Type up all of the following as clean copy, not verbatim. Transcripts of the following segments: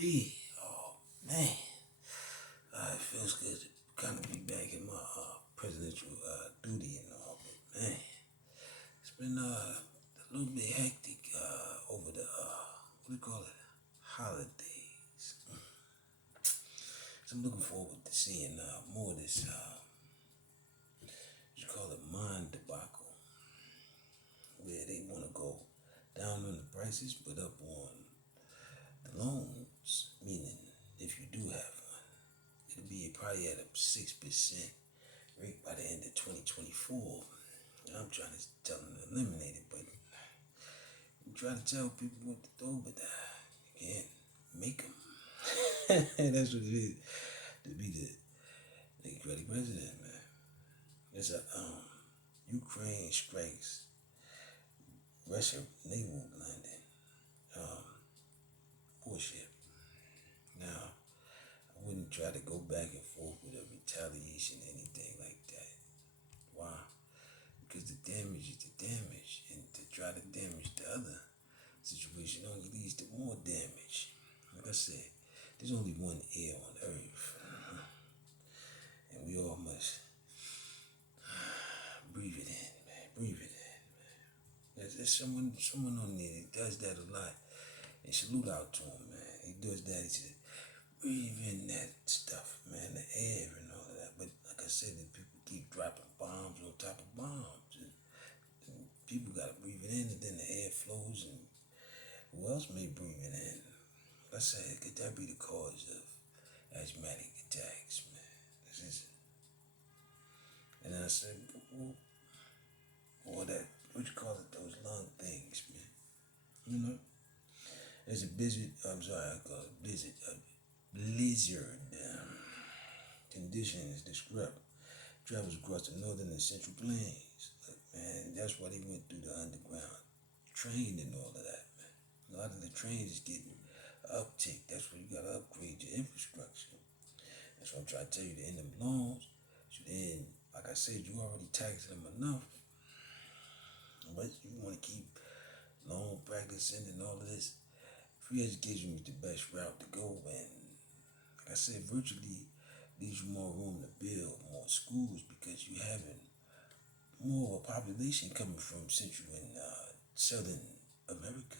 be. Oh man, it feels good to kind of be back in my presidential duty and all. But man, it's been a little bit hectic over the what do you call it, holidays. So I'm looking forward to seeing more of this what you call it, mind debacle, where they want to go down on the prices but up on the loans, meaning if you do have one, it'll be probably at a 6% rate by the end of 2024. And I'm trying to tell them to eliminate it, but I'm trying to tell people what to do, but you can't make them. That's what it is to be the Democratic president, man. There's a Ukraine strikes Russia naval landing warship. Now, I wouldn't try to go back and forth with a retaliation, anything like that. Why? Because the damage is the damage, and to try to damage the other situation only leads to more damage. Like I said, there's only one air on earth, and we all must breathe it in, man. Breathe it in, man. There's someone on there that does that a lot, and salute out to him, man. He does that. He says, breathe in that stuff, man, the air and all of that. But like I said, the people keep dropping bombs on top of bombs. And people gotta breathe it in, and then the air flows, and who else may breathe it in? I said, could that be the cause of asthmatic attacks, man? This is, and then I said, well, or that, what you call it, those lung things, man. You know, there's a blizzard, I'm sorry, I call it blizzard, blizzard conditions described travels across the northern and central plains. Look, man, that's why they went through the underground train and all of that, man. A lot of the trains is getting uptick. That's why you gotta upgrade your infrastructure. That's what I'm trying to tell you. To end them loans, so then, like I said, you already taxed them enough, but you want to keep loan practicing and all of this. Free education is the best route to go, and like I said, virtually leaves you more room to build more schools because you having more of a population coming from Central and Southern America.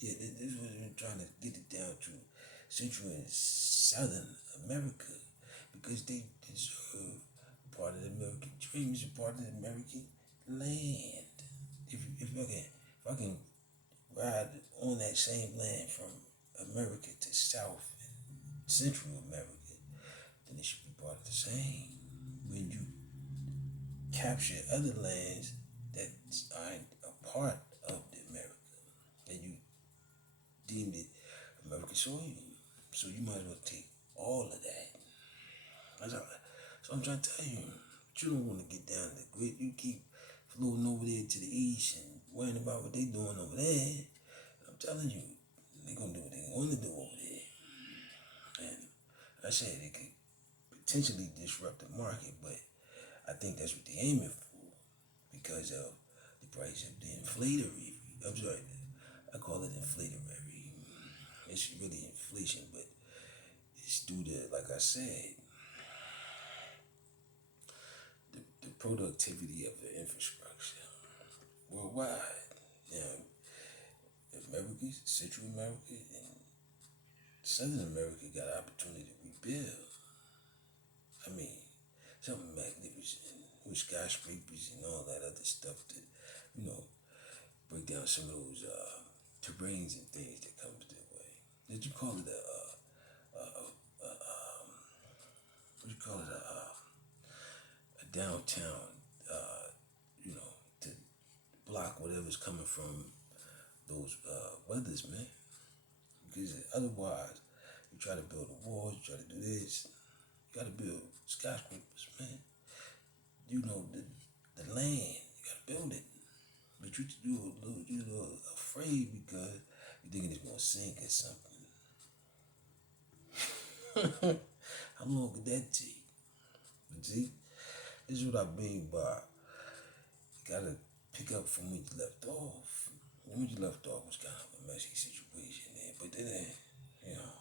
Yeah, this is what we're trying to get it down to Central and Southern America because they deserve part of the American dream, is a part of the American land. If I can ride on that same land from America to South and Central America, then it should be part of the same. When you capture other lands that aren't a part of the America, and you deemed it American soil, so you might as well take all of that. So I'm trying to tell you, but you don't want to get down to the grit. You keep floating over there to the east and worrying about what they doing over there. I'm telling you, they're gonna do what they want to do over there. And I said it could potentially disrupt the market, but I think that's what they're aiming for because of the price of the inflationary. I'm sorry, I call it inflationary. It's really inflation, but it's due to, like I said, the productivity of the infrastructure worldwide. You know, America, Central America, and Southern America got an opportunity to rebuild. I mean, something magnificent with skyscrapers and all that other stuff to, you know, break down some of those terrains and things that comes their way. Did you call it what do you call it, a downtown, you know, to block whatever's coming from those weathers, man. Because otherwise, you try to build a wall, you try to do this, you gotta build skyscrapers, man. You know, the land, you gotta build it. But you're a little afraid because you're thinking it's gonna sink or something. How long could that take? But see, this is what I mean by you gotta pick up from when you left off. When you left off was kind of a messy situation there, but then, you know,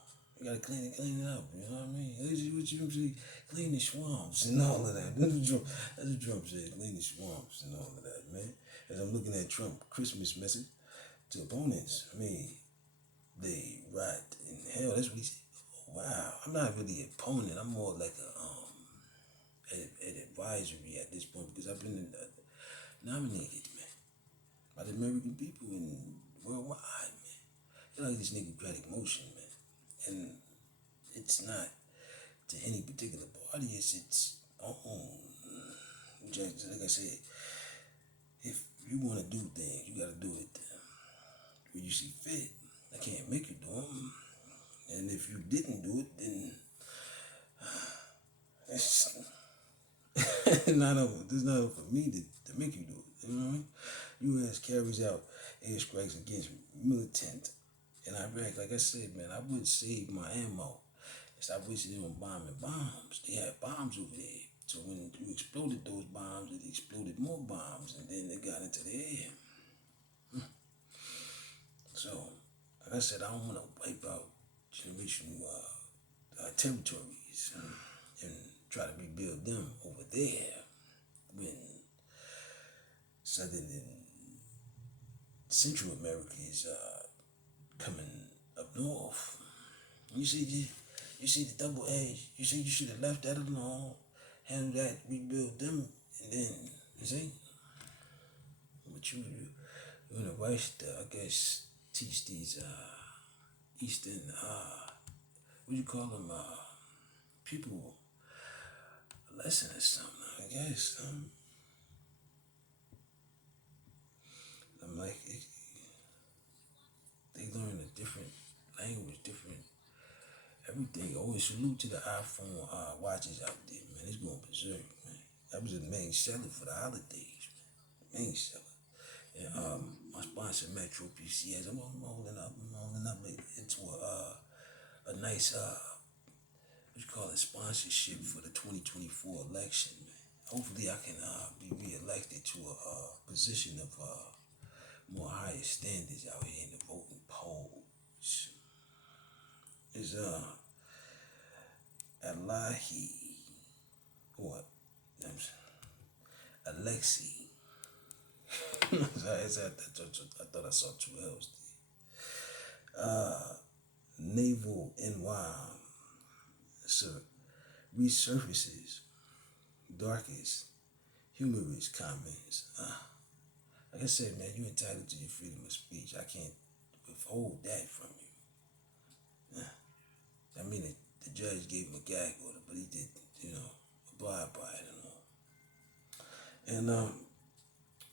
gotta clean it up. You know what I mean? What you say? Clean the swamps and all of that. That's what Trump said. Clean the swamps and all of that, man. As I'm looking at Trump Christmas message to opponents, I mean, they rot in hell. That's what he said. Wow, I'm not really an opponent. I'm more like an advisory at this point because I've been nominated, man, by the American people and worldwide, man. They like this nigga motion, man, and it's not to any particular party. It's its own. Just like I said, if you want to do things, you got to do it when you see fit. I can't make you do them, and if you didn't do it, then it's not over. It's not over for me to make you do it. You know what I mean? U.S. carries out airstrikes against militant in Iraq. Like I said, man, I would save my ammo. Stop wasting it on bombing bombs. They had bombs over there. So when you exploded those bombs, it exploded more bombs, and then they got into the air. So, like I said, I don't want to wipe out generational territories and try to rebuild them over there when Southern and Central America is coming up north. You see the double edge. You see, you should have left that alone, handle that, rebuild them, and then you see. But you're in a rush to, I guess, teach these Eastern what do you call them people a lesson or something. I guess. I'm like they learn a different language, different everything. Always salute to the iPhone watches out there, man. It's going berserk, man. That was the main seller for the holidays, man. Main seller. And my sponsor Metro PCS. I'm holding up into a nice what you call it, sponsorship for the 2024 election, man. Hopefully I can be reelected to a position of more higher standards out here in the voting polls. Is Alahi, what? Alexi. I thought I saw two L's there. Naval NY resurfaces darkest humorous comments. Like I said, man, you're entitled to your freedom of speech. I can't withhold that from you. I mean, the judge gave him a gag order, but he did, abide by it and all. And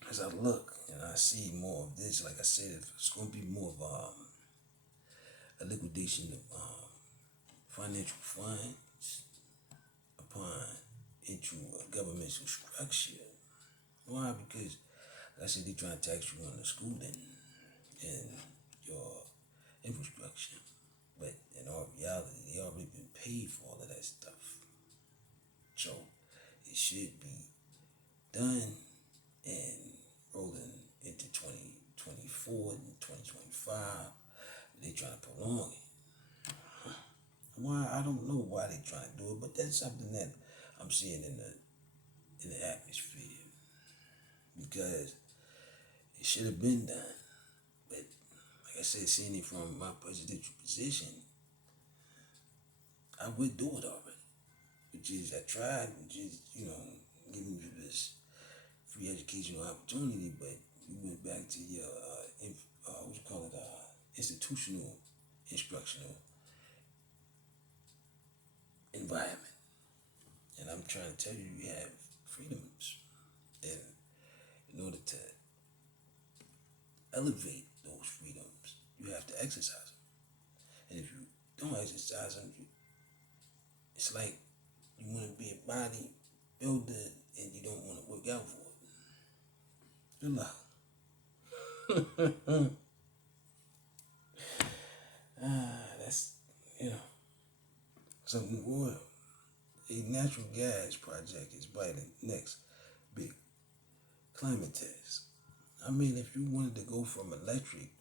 as I look and I see more of this, like I said, it's going to be more of a liquidation of financial funds upon into a governmental structure. Why? Because, like I said, they're trying to tax you on the schooling and your infrastructure. But in all reality, they already been paid for all of that stuff. So it should be done and rolling into 2024 and 2025. They trying to prolong it. Why? I don't know why they trying to do it, but that's something that I'm seeing in the atmosphere. Because it should have been done. But like I said, seeing it from my presidential position, I would do it already. Which is I tried, which is, giving you this free educational opportunity, but you went back to your what you call it, institutional instructional environment. And I'm trying to tell you, you have freedoms, and in order to elevate those freedoms, you have to exercise them. And if you don't exercise them, it's like you want to be a bodybuilder and you don't want to work out for it. Good luck. That's, something more. A natural gas project is Biden's next big climate test. I mean, if you wanted to go from electric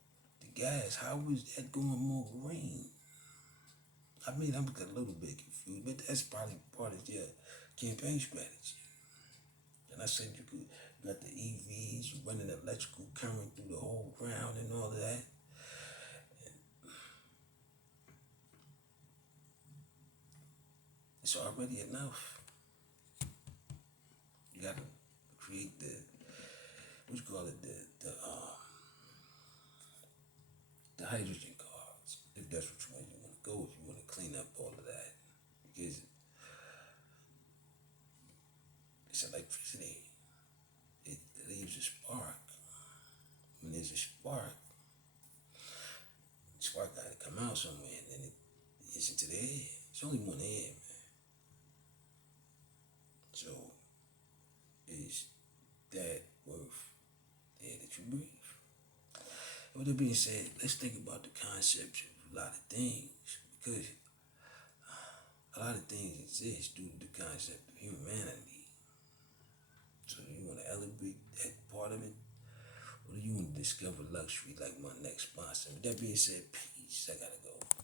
to gas, how was that going more green? I mean, I'm a little bit confused, but that's probably part of your campaign strategy. And I said you got the EVs, you running electrical current through the whole ground and all of that. It's already enough. You got to create what you call it, the hydrogen cars, if that's what you want to go, if you want to clean up all of that. Because it's electricity. It leaves a spark. When there's a spark, the spark got to come out somewhere, and then it gets into the air. It's only one air, man. So, is that worth the air that you breathe? With that being said, let's think about the concept of a lot of things, because a lot of things exist due to the concept of humanity. So you want to elevate that part of it, or do you want to discover luxury like my next sponsor? With that being said, peace. I gotta go.